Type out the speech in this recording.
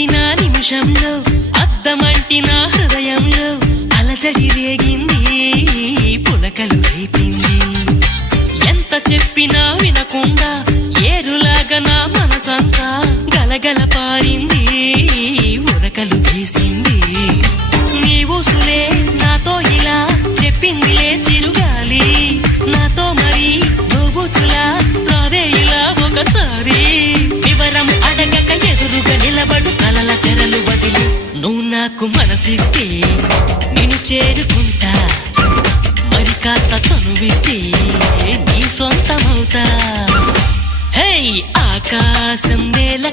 చూసిన నిమిషంలో అద్దమంటి నా హృదయంలో అలజడి రేగింది, పులకలు రేపింది. ఎంత చెప్పినా వినకుండా ఏరులాగా నా మనసంతా గలగల పారింది, ఉరకలు వేసింది. నీ ఊసులే నాతో ఇలా చెప్పిందిలే చిరుగాలి, నాతో మరి నోబుచులా రావే ఇలా ఒకసారి. వివరం అడగక ఎదురుగా నిలబడు కలల తెరలు వదిలి, నువ్వు నాకు మనసిస్తే నేను చేరుకుంటా, మరి కాస్త చనువిస్తే నీ సొంతమవుతా. హే ఆకాశం నేల